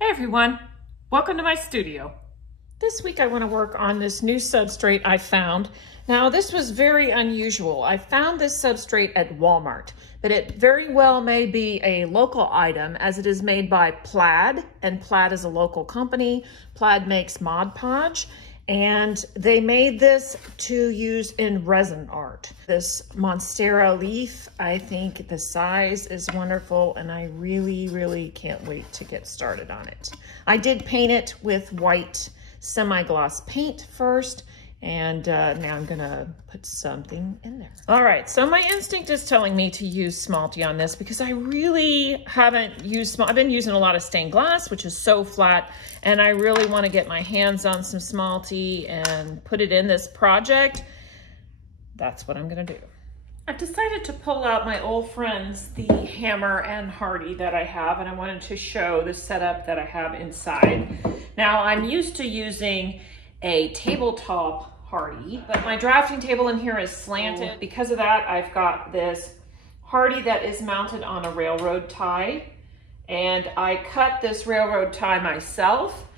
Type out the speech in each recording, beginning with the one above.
Hey everyone, welcome to my studio. This week I want to work on this new substrate I found. Now this was very unusual. I found this substrate at Walmart, but it very well may be a local item as it is made by Plaid, and Plaid is a local company. Plaid makes Mod Podge, and they made this to use in resin art. This Monstera leaf, I think the size is wonderful, and I really can't wait to get started on it. I did paint it with white semi-gloss paint first, and now I'm gonna put something in there. All right, so my instinct is telling me to use Smalti on this because I really haven't used I've been using a lot of stained glass, which is so flat, and I really want to get my hands on some Smalti and put it in this project. That's what I'm gonna do. I've decided to pull out my old friends, the hammer and hardie that I have, and I wanted to show the setup that I have inside. Now, I'm used to using a tabletop hardie, but my drafting table in here is slanted. Because of that, I've got this hardie that is mounted on a railroad tie, and I cut this railroad tie myself.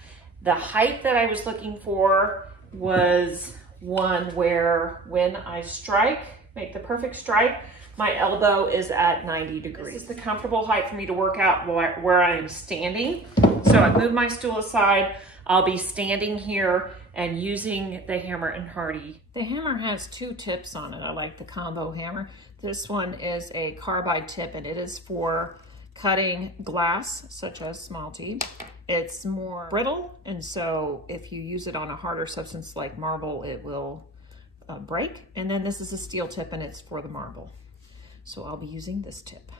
The height that I was looking for was one where when I strike, make the perfect strike, my elbow is at 90 degrees. This is the comfortable height for me to work out where I am standing. So I move my stool aside. I'll be standing here and using the hammer and hardie. The hammer has two tips on it. I like the combo hammer. This one is a carbide tip, and it is for cutting glass, such as Smalti. It's more brittle, and so if you use it on a harder substance like marble, it will break. And then this is a steel tip, and it's for the marble. So I'll be using this tip.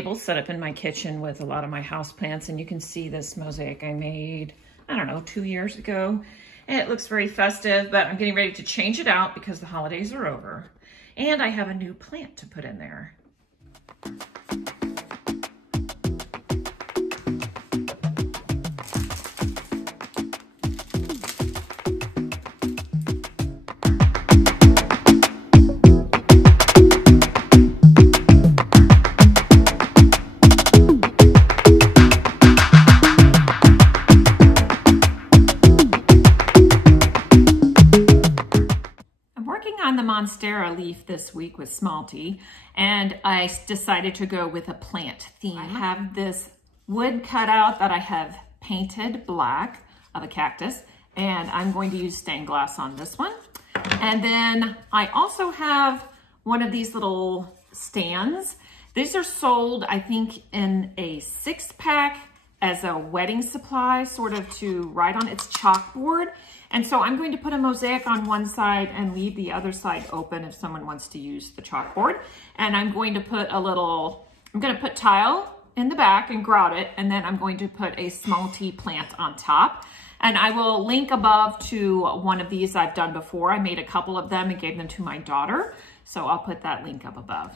table set up in my kitchen with a lot of my houseplants, and you can see this mosaic I made, I don't know, 2 years ago. And it looks very festive, but I'm getting ready to change it out because the holidays are over. And I have a new plant to put in there. Monstera leaf this week with Smalti, and I decided to go with a plant theme. I have this wood cutout that I have painted black of a cactus, and I'm going to use stained glass on this one. And then I also have one of these little stands. These are sold, I think, in a 6-pack as a wedding supply, sort of to write on. It's chalkboard. And so I'm going to put a mosaic on one side and leave the other side open if someone wants to use the chalkboard. And I'm going to put I'm going to put tile in the back and grout it. And then I'm going to put a Smalti plant on top. And I will link above to one of these I've done before. I made a couple of them and gave them to my daughter. So I'll put that link up above.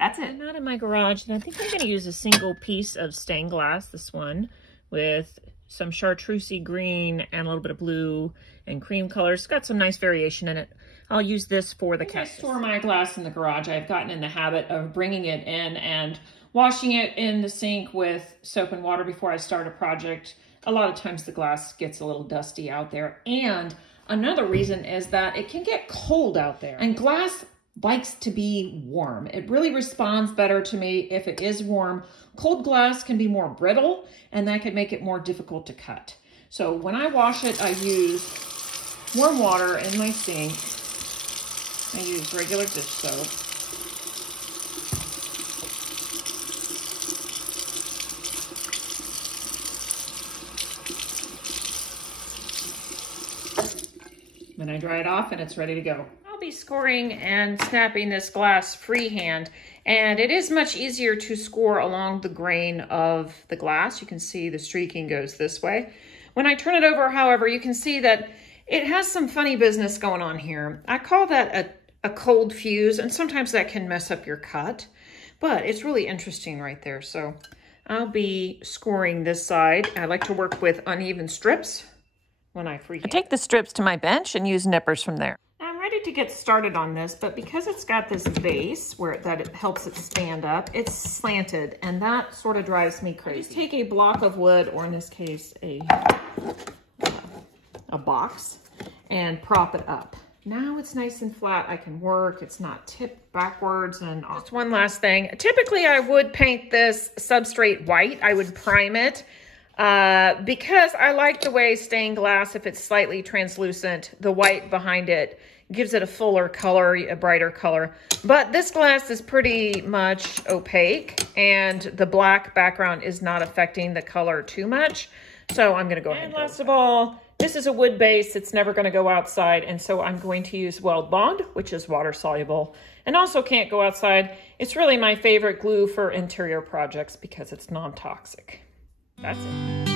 That's it. I'm not in my garage, and I think I'm going to use a single piece of stained glass, this one, with some chartreusey green and a little bit of blue and cream colors. It's got some nice variation in it. I'll use this for the cactus. I store my glass in the garage. I've gotten in the habit of bringing it in and washing it in the sink with soap and water before I start a project. A lot of times the glass gets a little dusty out there. And another reason is that it can get cold out there. And glass likes to be warm. It really responds better to me if it is warm. Cold glass can be more brittle, and that can make it more difficult to cut. So when I wash it, I use warm water in my sink. I use regular dish soap. Then I dry it off and it's ready to go. I'll be scoring and snapping this glass freehand, and it is much easier to score along the grain of the glass. You can see the streaking goes this way. When I turn it over, however, you can see that it has some funny business going on here. I call that a cold fuse, and sometimes that can mess up your cut, but it's really interesting right there. So I'll be scoring this side. I like to work with uneven strips when I freehand. I take the strips to my bench and use nippers from there. I'm ready to get started on this, but because it's got this base that it helps it stand up, it's slanted, and that sort of drives me crazy. Just take a block of wood, or in this case, a box, and prop it up. Now it's nice and flat. I can work. It's not tipped backwards and off. Just one last thing. Typically, I would paint this substrate white. I would prime it. Because I like the way stained glass, if it's slightly translucent, the white behind it gives it a fuller color, a brighter color. But this glass is pretty much opaque, and the black background is not affecting the color too much. So I'm going to go ahead and last of all, this is a wood base. It's never going to go outside, and so I'm going to use Wal-mart, which is water soluble, and also can't go outside. It's really my favorite glue for interior projects because it's non-toxic. That's it.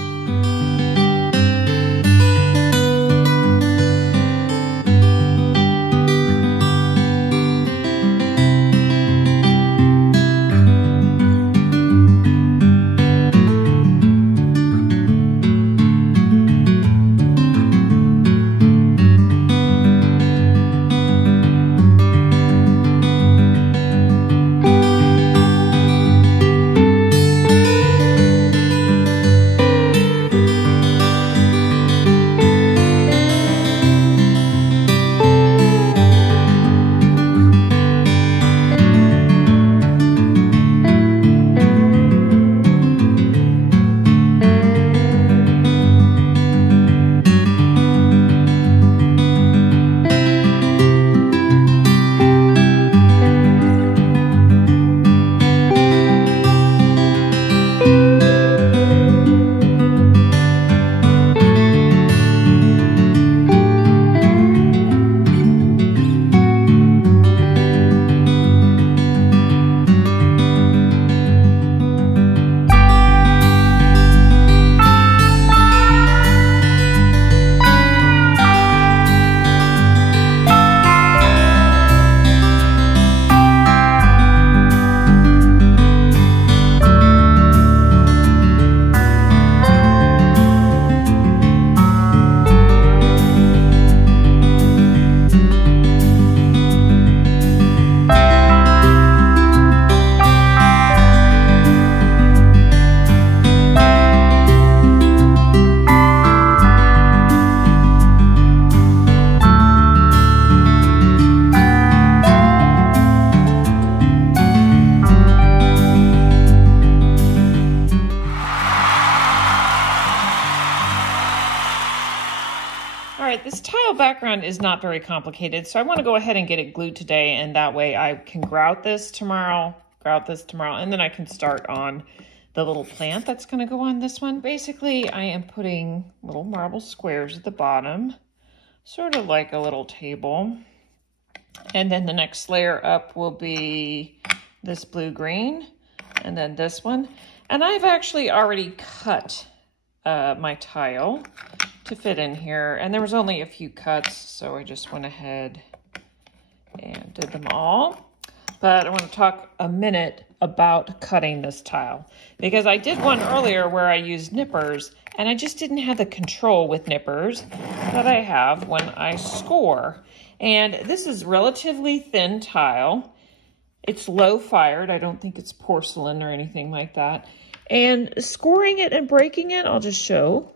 right, this tile background is not very complicated, so I want to go ahead and get it glued today, and that way I can grout this tomorrow, and then I can start on the little plant that's going to go on this one. Basically, I am putting little marble squares at the bottom, sort of like a little table. And then the next layer up will be this blue-green, and then this one. And I've actually already cut my tile to fit in here, and there was only a few cuts, so I just went ahead and did them all. But I want to talk a minute about cutting this tile, because I did one earlier where I used nippers, and I just didn't have the control with nippers that I have when I score. And this is relatively thin tile. It's low fired. I don't think it's porcelain or anything like that. And scoring it and breaking it, I'll just show,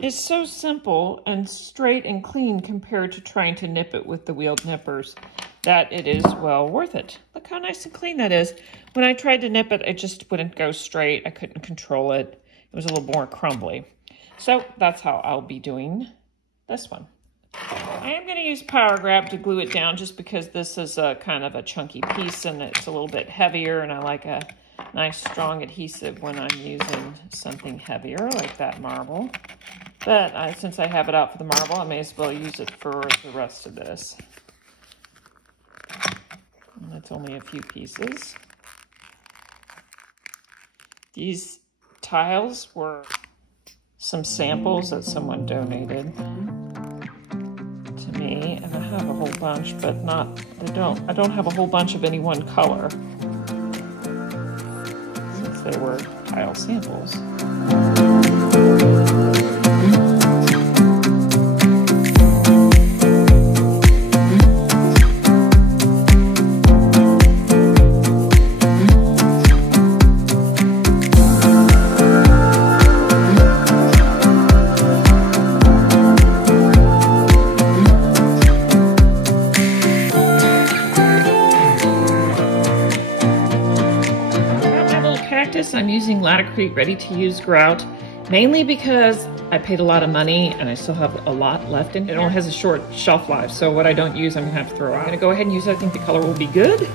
is so simple and straight and clean compared to trying to nip it with the wheeled nippers that it is well worth it. Look how nice and clean that is. When I tried to nip it, it just wouldn't go straight. I couldn't control it. It was a little more crumbly. So that's how I'll be doing this one. I am going to use Power Grab to glue it down just because this is a kind of a chunky piece and it's a little bit heavier, and I like a nice strong adhesive when I'm using something heavier like that marble. But since I have it out for the marble, I may as well use it for the rest of this. And that's only a few pieces. These tiles were some samples that someone donated to me, and I have a whole bunch, but I don't have a whole bunch of any one color, since they were tile samples. I'm using Laticrete ready-to-use grout, mainly because I paid a lot of money and I still have a lot left in it. It only has a short shelf life, so what I don't use I'm gonna have to throw out. I'm gonna go ahead and use it. I think the color will be good.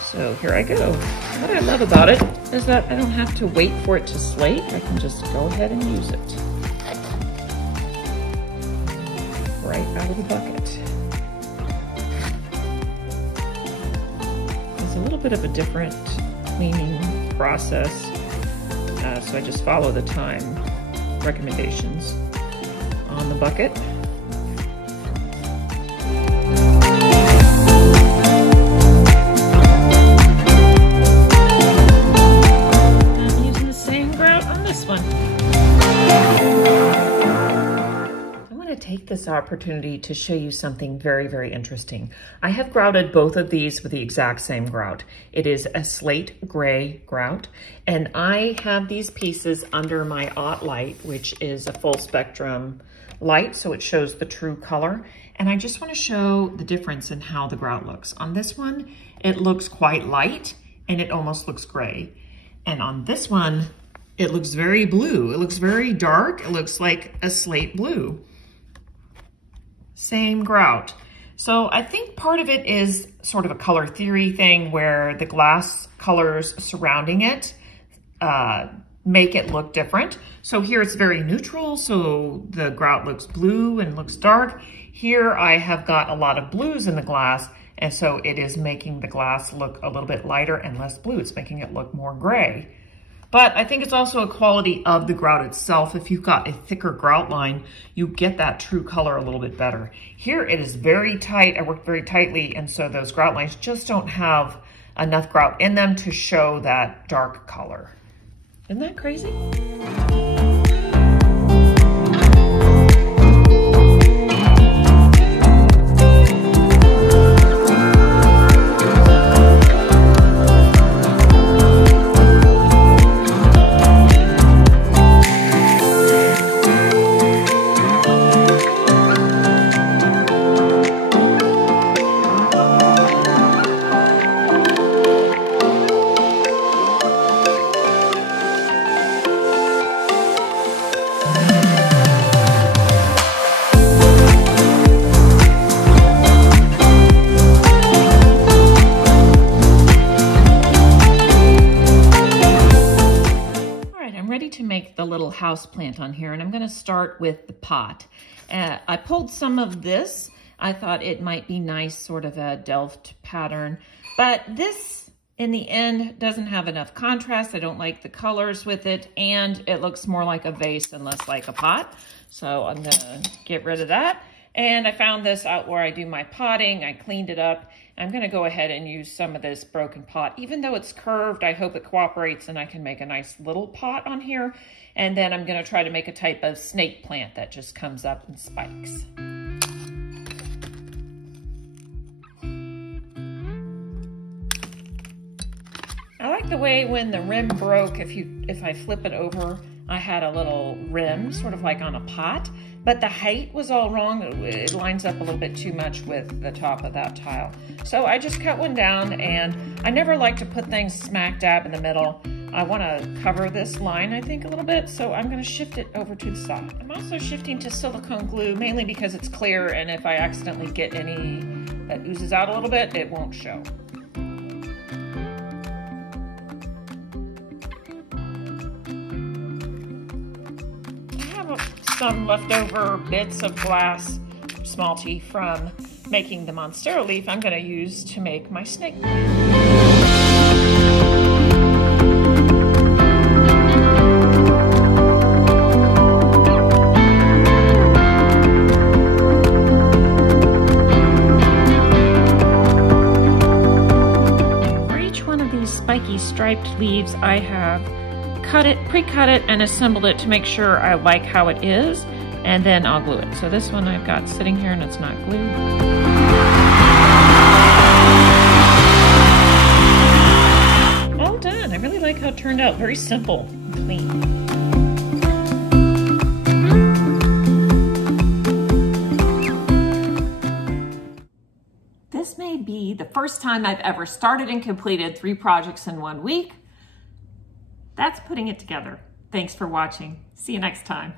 So here I go. What I love about it is that I don't have to wait for it to slate. I can just go ahead and use it right out of the bucket. It's a little bit of a different cleaning process, so I just follow the time recommendations on the bucket. I'm using the same grout on this one. I want to take this opportunity to show you something very, very interesting. I have grouted both of these with the exact same grout. It is a slate gray grout, and I have these pieces under my Ott light, which is a full spectrum light, so it shows the true color. And I just want to show the difference in how the grout looks. On this one, it looks quite light and it almost looks gray. And on this one, it looks very blue. It looks very dark. It looks like a slate blue. Same grout. So I think part of it is sort of a color theory thing where the glass colors surrounding it make it look different. So here it's very neutral, so the grout looks blue and looks dark. Here I have got a lot of blues in the glass, and so it is making the glass look a little bit lighter and less blue. It's making it look more gray. But I think it's also a quality of the grout itself. If you've got a thicker grout line, you get that true color a little bit better. Here it is very tight. I worked very tightly, and so those grout lines just don't have enough grout in them to show that dark color. Isn't that crazy? houseplant on here, and I'm gonna start with the pot. I pulled some of this. I thought it might be nice, sort of a Delft pattern, but this in the end doesn't have enough contrast. I don't like the colors with it, and it looks more like a vase and less like a pot. So I'm gonna get rid of that. And I found this out where I do my potting. I cleaned it up. I'm gonna go ahead and use some of this broken pot. Even though it's curved, I hope it cooperates and I can make a nice little pot on here. And then I'm gonna try to make a type of snake plant that just comes up in spikes. I like the way when the rim broke, if I flip it over, I had a little rim, sort of like on a pot, but the height was all wrong. It lines up a little bit too much with the top of that tile. So I just cut one down, and I never like to put things smack dab in the middle. I want to cover this line, I think, a little bit, so I'm going to shift it over to the side. I'm also shifting to silicone glue, mainly because it's clear, and if I accidentally get any that oozes out a little bit, it won't show. Some leftover bits of glass smalty from making the monstera leaf I'm going to use to make my snake plant. For each one of these spiky striped leaves, I have pre-cut it and assembled it to make sure I like how it is, and then I'll glue it. So this one I've got sitting here and it's not glued. All done. I really like how it turned out. Very simple and clean. This may be the first time I've ever started and completed 3 projects in 1 week. That's putting it together. Thanks for watching. See you next time.